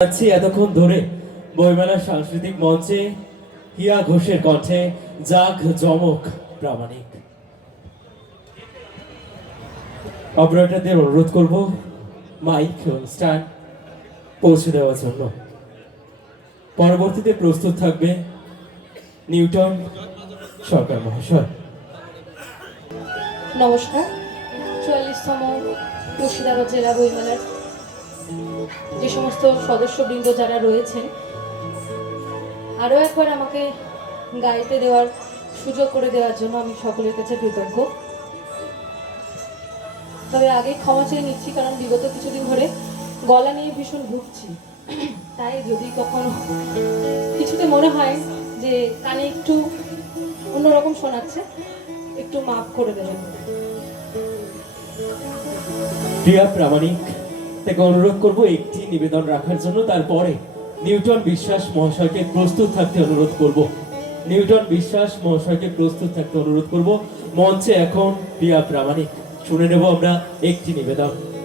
এতক্ষণ ধরে বইমেলার সাংস্কৃতিক মঞ্চে, হিয়া ঘোষের কণ্ঠে, জাগ জমক প্রামাণিক। অপারেটরদের অনুরোধ করব, মাইক স্ট্যান্ড পৌঁছে দেওয়ার জন্য। পরবর্তীতে প্রস্তুত থাকবে নিউটন সরকার মহাশয়। নমস্কার। চুয়াল্লিশতম মুর্শিদাবাদ জেলা বইমেলার যে সমস্ত সদস্যবৃন্দ যারা রয়েছেন, আরও একবার আমাকে গাইতে দেওয়ার সুযোগ করে দেওয়ার জন্য আমি সকলের কাছে কৃতজ্ঞ। তবে আগে ক্ষমা চেয়ে নিচ্ছি, কারণ বিগত কিছুদিন ধরে গলা নিয়ে ভীষণ ভুগছি তাই যদি কখনো কিছুতে মনে হয় যে কানে একটু অন্যরকম শোনাচ্ছে, একটু মাফ করে দেবেন। প্রিয়া প্রামাণিক থেকে অনুরোধ করব, একটি নিবেদন রাখার জন্য। তারপরে নিউটন বিশ্বাস মহাশয়কে প্রস্তুত থাকতে অনুরোধ করব। নিউটন বিশ্বাস মহাশয়কে প্রস্তুত থাকতে অনুরোধ করব। মঞ্চে এখন প্রিয়া প্রামাণিক। শুনে নেব আমরা একটি নিবেদন।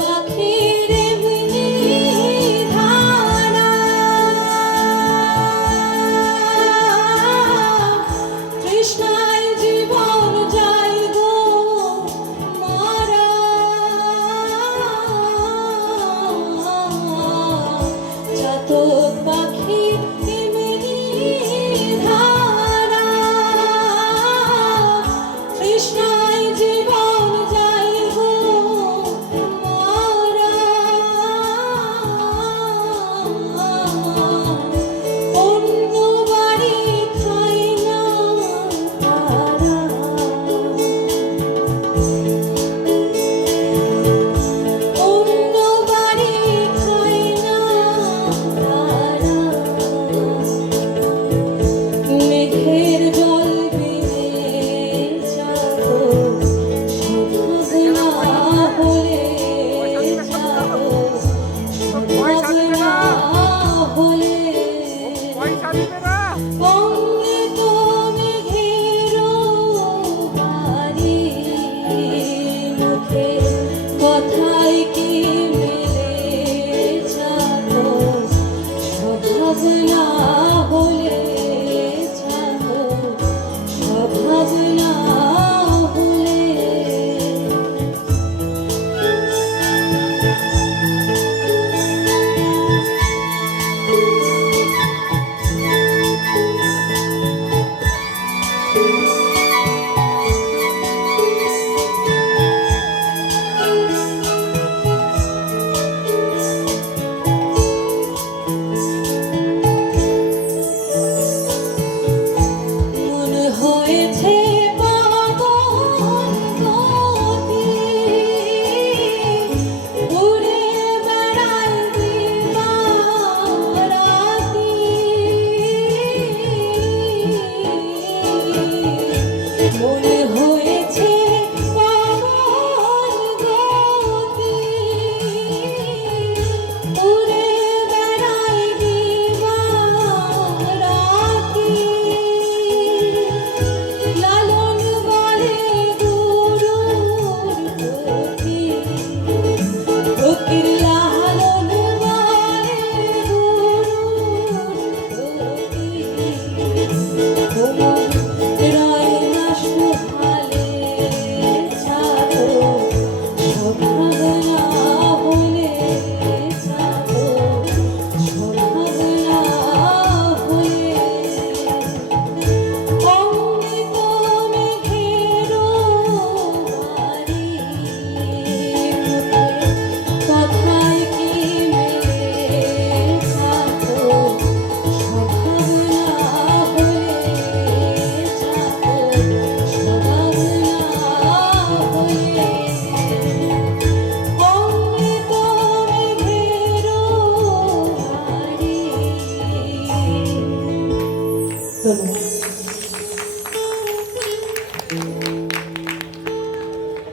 รักที่ মুখে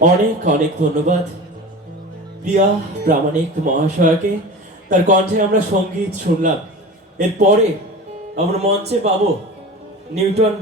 অনেক অনেক ধন্যবাদ। প্রিয়া প্রামাণিক মহাশয়কে, তার কণ্ঠে আমরা সংগীত শুনলাম। এরপরে আমরা মঞ্চে পাবো নিউটন